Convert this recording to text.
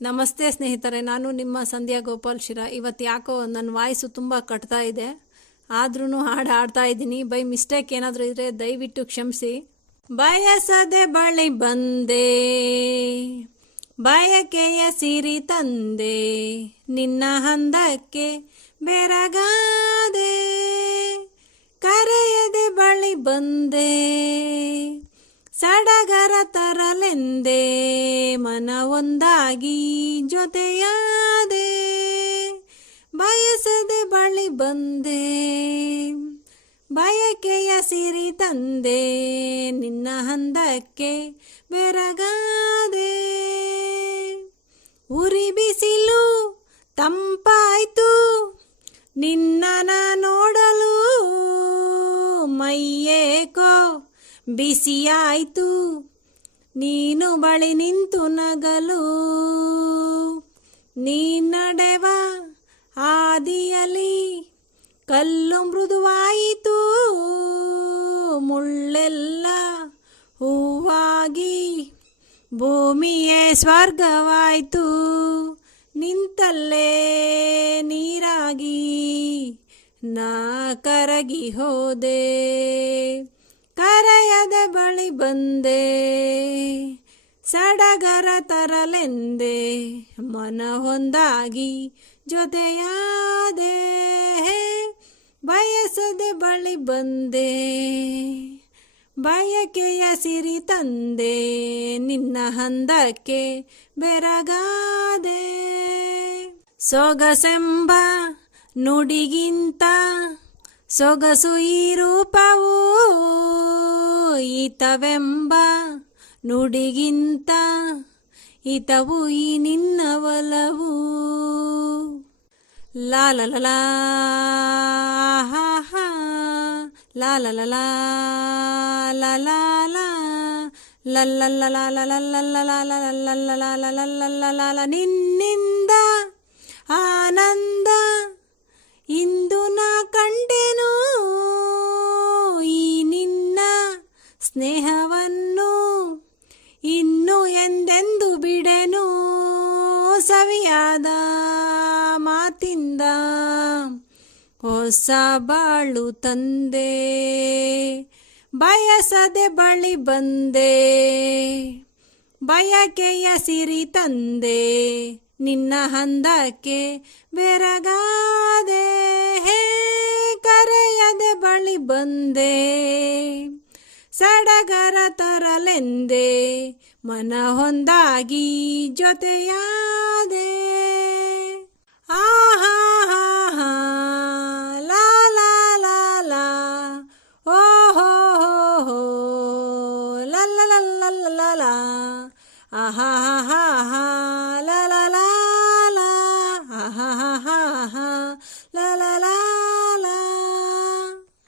ನಮಸ್ತೆ ಸ್ನೇಹಿತರೆ, ನಾನು ನಿಮ್ಮ ಸಂಧ್ಯಾ ಗೋಪಾಲ್ ಶಿರಾ. ಇವತ್ತು ಯಾಕೋ ನನ್ನ ವಾಯ್ಸು ತುಂಬ ಕಟ್ತಾ ಇದೆ, ಆದ್ರೂ ಹಾಡು ಹಾಡ್ತಾ ಇದ್ದೀನಿ. ಬೈ ಮಿಸ್ಟೇಕ್ ಏನಾದರೂ ಇದ್ರೆ ದಯವಿಟ್ಟು ಕ್ಷಮಿಸಿ. ಬಯಸದೆ ಬಳಿ ಬಂದೆ, ಬಯಕೆಯ ಸಿರಿ ತಂದೆ, ನಿನ್ನ ಹಂದಕ್ಕೆ ಬೆರಗಾದೆ, ಕರೆಯದೆ ಬಳಿ ಬಂದೆ, ಸಡಗರ ತರಲೆಂದೆ, ಮನ ಒಂದಾಗಿ ಜೊತೆಯಾದೆ, ಬಯಸದೆ ಬಳಿ ಬಂದೆ, ಬಯಕೆಯ ಸಿರಿ ತಂದೆ, ನಿನ್ನ ಹಂದಕ್ಕೆ ಬೆರಗಾದೆ. ಉರಿ ಬಿಸಿಲು ತಂಪಾಯ್ತು ನಿನ್ನ ನೋಡಲು, ಮೈಯೇಕೋ ಬಿಸಿಯಾಯ್ತು ನೀನು ಬಳಿ ನಿಂತು ನಗಲು, ನೀ ನಡೆವ ಆದಿಯಲಿ ಕಲ್ಲು ಮೃದುವಾಯಿತು, ಮುಳ್ಳೆಲ್ಲ ಹೂವಾಗಿ ಭೂಮಿಯೇ ಸ್ವರ್ಗವಾಯಿತು, ನಿಂತಲ್ಲೇ ನೀರಾಗಿ ನಾ ಕರಗಿ ಹೋದೆ, ಕರೆಯದೆ ಬಳಿ ಬಂದೆ, ಸಡಗರ ತರಲೆಂದೆ, ಮನ ಹೊಂದಾಗಿ ಜೊತೆಯಾದೆ, ಬಯಸದೆ ಬಳಿ ಬಂದೆ, ಬಯಕೆಯ ಸಿರಿ ತಂದೆ, ನಿನ್ನ ಹಂದಕ್ಕೆ ಬೆರಗಾದೆ. ಸೊಗಸೆಂಬ ನುಡಿಗಿಂತ ಸೊಗಸು ಈ ರೂಪವು, ಈತವೆಂಬ ನುಡಿಗಿಂತ ಈತವು ಈ ನಿನ್ನ ಒಲವು. ಲಾ ಲ ಲ ಲಾ ಹಾ ಹಾ, ಲಾ ಲ ಲ ಲಾ ಲಾ ಲಾ ಲಾ, ಲಲ್ಲಲ್ಲಲಾಲಲಲ್ಲಲ್ಲಲಾಲಲಲ್ಲಲ್ಲಲಾಲಲಲ್ಲಲಾಲ. ನಿನ್ನಿಂದ ಆನಂದ ಇಂದು ನಾ ಕಂಡೆನು, ಈ ನಿನ್ನ ಸ್ನೇಹವನ್ನು ಇನ್ನು ಎಂದೆಂದು ಬಿಡೆನು, ಸವಿಯಾದ ಮಾತಿಂದ ಹೊಸ ಬಾಳು ತಂದೆ, ಬಯಸದೆ ಬಳಿ ಬಂದೆ, ಬಯಕೆಯ ಸಿರಿ ತಂದೆ, ನಿನ್ನ ಹಂದಕ್ಕೆ ಬೆರಗಾದೆ, ಕರೆಯದೆ ಬಳಿ ಬಂದೆ, ಸಡಗರ ತರಲೆಂದೆ, ಮನ ಹೊಂದಾಗಿ ಜೊತೆಯಾದೆ. ಆಹಾ ಹಾ ಹಾ, ಲಾ ಲಾ ಲಾ ಲಾ, ಓ ಹೋ ಹೋ ಹೋ, ಲಲ್ಲಲ್ಲಲ್ಲಲ್ಲ, ಆಹಾ ಹಾ ಹಾ, ಲಾ ಲಾ ಲಾ